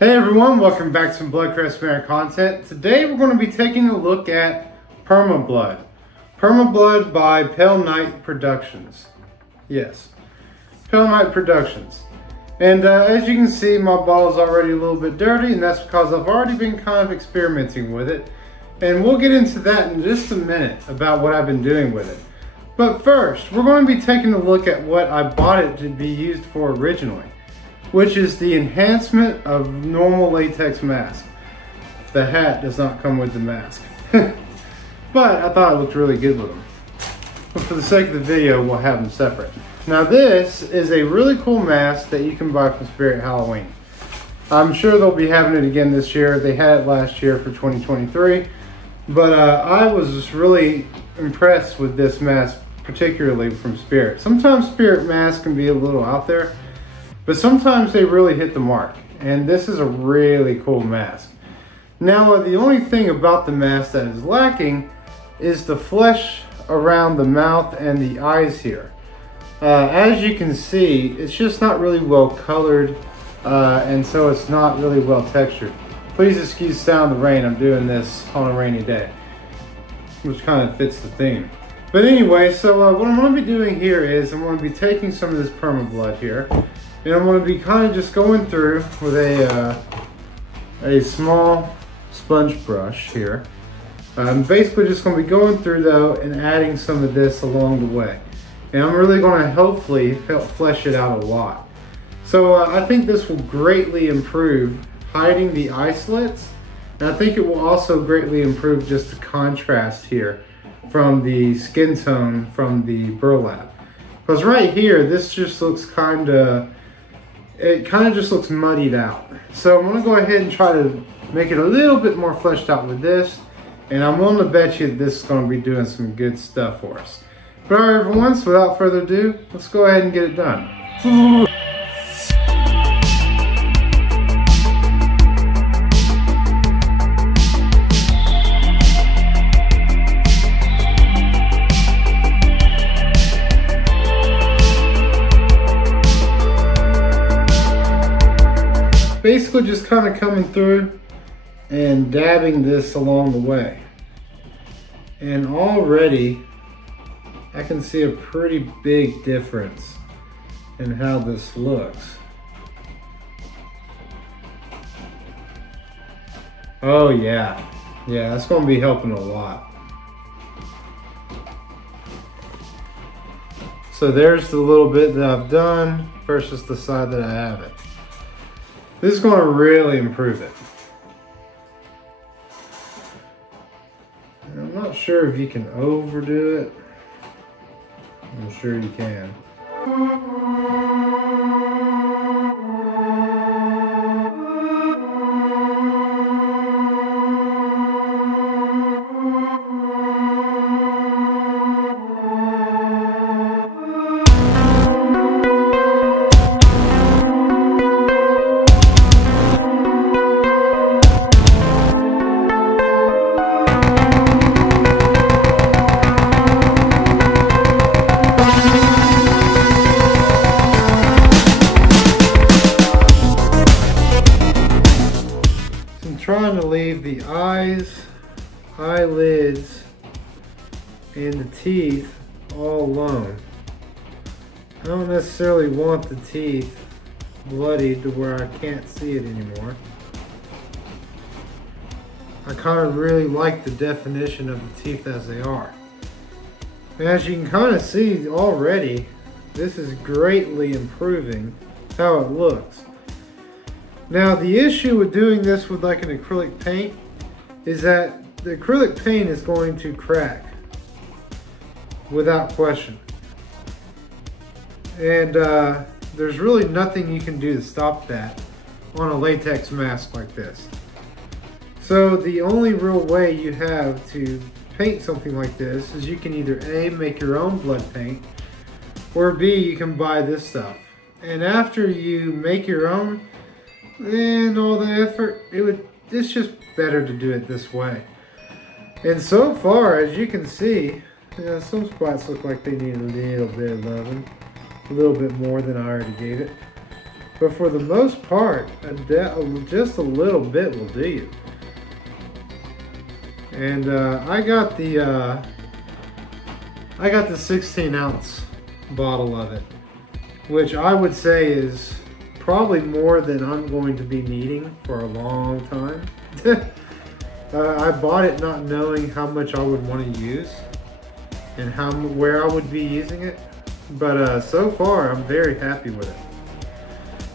Hey everyone, welcome back to some Blood Crest Manor content. Today we're going to be taking a look at Perma Blood. Perma Blood by Pale Knight Productions. Yes, Pale Knight Productions. And as you can see, my ball is already a little bit dirty, and that's because I've already been kind of experimenting with it. And we'll get into that in just a minute about what I've been doing with it. But first, we're going to be taking a look at what I bought it to be used for originally, which is the enhancement of normal latex mask. The hat does not come with the mask. But I thought it looked really good with them. But for the sake of the video, we'll have them separate. Now this is a really cool mask that you can buy from Spirit Halloween. I'm sure they'll be having it again this year. They had it last year for 2023. But I was just really impressed with this mask, particularly from Spirit. Sometimes Spirit masks can be a little out there, but sometimes they really hit the mark, and this is a really cool mask. Now, the only thing about the mask that is lacking is the flesh around the mouth and the eyes here. As you can see, it's just not really well colored, and so it's not really well textured. Please excuse the sound of the rain. I'm doing this on a rainy day, which kind of fits the theme. But anyway, so what I'm going to be doing here is I'm going to be taking some of this Perma Blood here, and I'm going to be kind of just going through with a small sponge brush here. I'm basically just going to be going through though and adding some of this along the way. And I'm really going to hopefully help flesh it out a lot. So I think this will greatly improve hiding the eye slits. And I think it will also greatly improve just the contrast here from the skin tone from the burlap. Because right here, this just looks it kind of just looks muddied out. So I'm going to go ahead and try to make it a little bit more fleshed out with this. And I'm willing to bet you this is going to be doing some good stuff for us. But alright everyone, so without further ado, let's go ahead and get it done. Basically just kind of coming through and dabbing this along the way. And already I can see a pretty big difference in how this looks. Oh yeah, that's going to be helping a lot. So there's the little bit that I've done versus the side that I haven't. This is going to really improve it. I'm not sure if you can overdo it. I'm sure you can. Trying to leave the eyes, eyelids, and the teeth all alone. I don't necessarily want the teeth bloodied to where I can't see it anymore. I kind of really like the definition of the teeth as they are. And as you can kind of see already, this is greatly improving how it looks. Now the issue with doing this with like an acrylic paint is that the acrylic paint is going to crack without question. And there's really nothing you can do to stop that on a latex mask like this. So the only real way you have to paint something like this is you can either A, make your own blood paint, or B, you can buy this stuff. And after you make your own, and all the effort, it's just better to do it this way. And so far, as you can see, some spots look like they need a little bit of loving, a little bit more than I already gave it. But for the most part, just a little bit will do you. And I got the 16 ounce bottle of it, which I would say is probably more than I'm going to be needing for a long time. I bought it not knowing how much I would want to use and where I would be using it, but so far I'm very happy with it.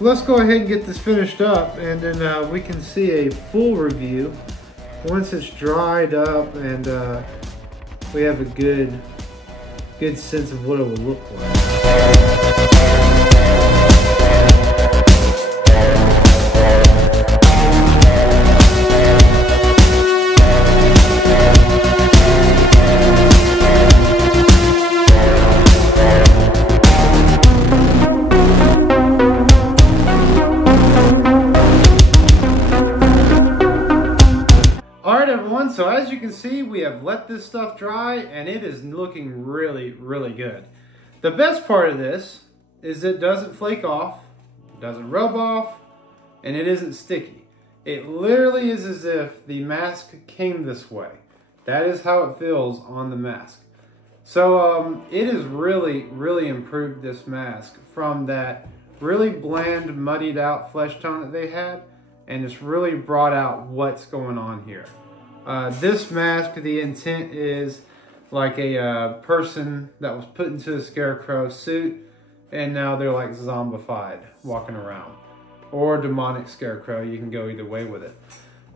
Let's go ahead and get this finished up, and then we can see a full review once it's dried up and we have a good sense of what it will look like. Alright everyone, so as you can see, we have let this stuff dry and it is looking really, really good. The best part of this is it doesn't flake off, it doesn't rub off, and it isn't sticky. It literally is as if the mask came this way. That is how it feels on the mask. So it has really, really improved this mask from that really bland, muddied out flesh tone that they had, and it's really brought out what's going on here. This mask, the intent is like a person that was put into a scarecrow suit and now they're like zombified walking around. Or demonic scarecrow, you can go either way with it.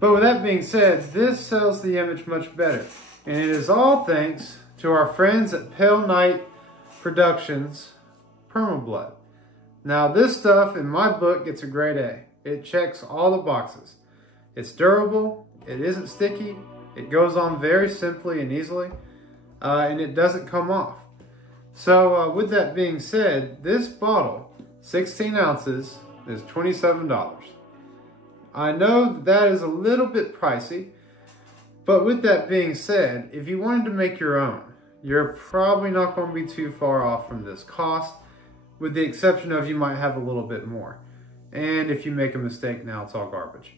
But with that being said, this sells the image much better. And it is all thanks to our friends at Pale Knight Productions Perma Blood. Now this stuff in my book gets a grade A. It checks all the boxes. It's durable, it isn't sticky, it goes on very simply and easily, and it doesn't come off. So with that being said, this bottle, 16 ounces, is $27. I know that is a little bit pricey, but with that being said, if you wanted to make your own, you're probably not going to be too far off from this cost, with the exception of you might have a little bit more. And if you make a mistake, now it's all garbage.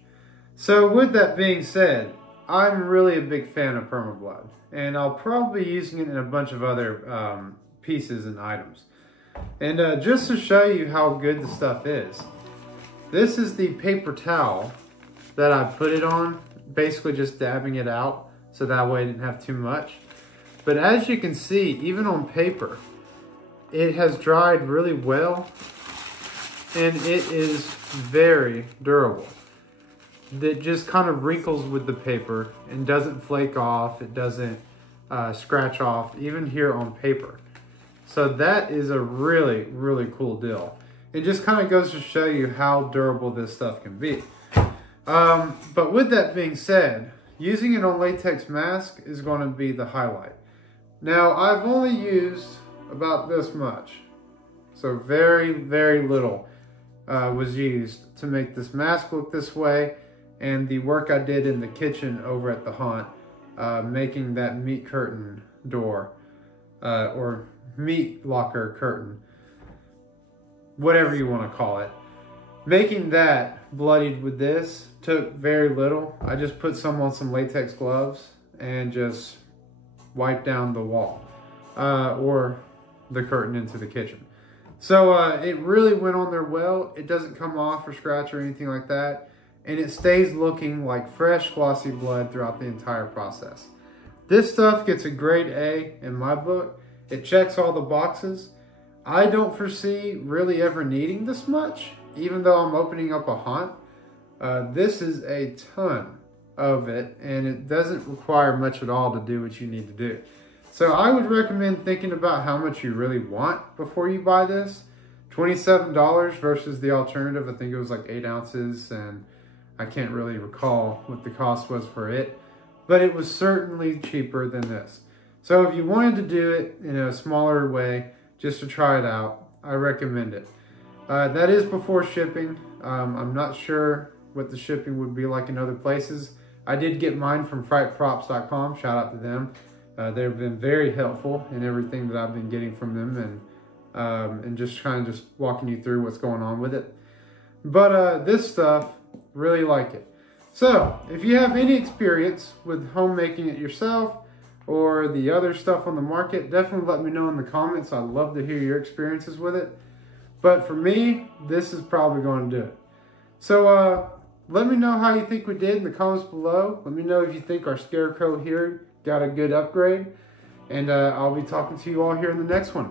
So with that being said, I'm really a big fan of Perma Blood, and I'll probably be using it in a bunch of other pieces and items. And just to show you how good the stuff is, this is the paper towel that I put it on, basically just dabbing it out so that way I didn't have too much. But as you can see, even on paper, it has dried really well, and it is very durable. That just kind of wrinkles with the paper and doesn't flake off, it doesn't scratch off, even here on paper. So that is a really, really cool deal. It just kind of goes to show you how durable this stuff can be. But with that being said, using it on latex mask is going to be the highlight. Now, I've only used about this much. So very, very little was used to make this mask look this way. And the work I did in the kitchen over at the haunt, making that meat curtain door, or meat locker curtain, whatever you want to call it. Making that bloodied with this took very little. I just put some on some latex gloves and just wiped down the wall, or the curtain into the kitchen. So it really went on there well. It doesn't come off or scratch or anything like that. And it stays looking like fresh, glossy blood throughout the entire process. This stuff gets a grade A in my book. It checks all the boxes. I don't foresee really ever needing this much, even though I'm opening up a haunt. This is a ton of it, and it doesn't require much at all to do what you need to do. So I would recommend thinking about how much you really want before you buy this. $27 versus the alternative, I think it was like 8 ounces, and I can't really recall what the cost was for it, but it was certainly cheaper than this. So if you wanted to do it in a smaller way, just to try it out, I recommend it. That is before shipping. I'm not sure what the shipping would be like in other places. I did get mine from frightprops.com, shout out to them. They've been very helpful in everything that I've been getting from them, and just walking you through what's going on with it. But this stuff, really like it. So, if you have any experience with homemaking it yourself or the other stuff on the market, definitely let me know in the comments. I'd love to hear your experiences with it. But for me, this is probably going to do it. So, let me know how you think we did in the comments below. Let me know if you think our scarecrow here got a good upgrade. And I'll be talking to you all here in the next one.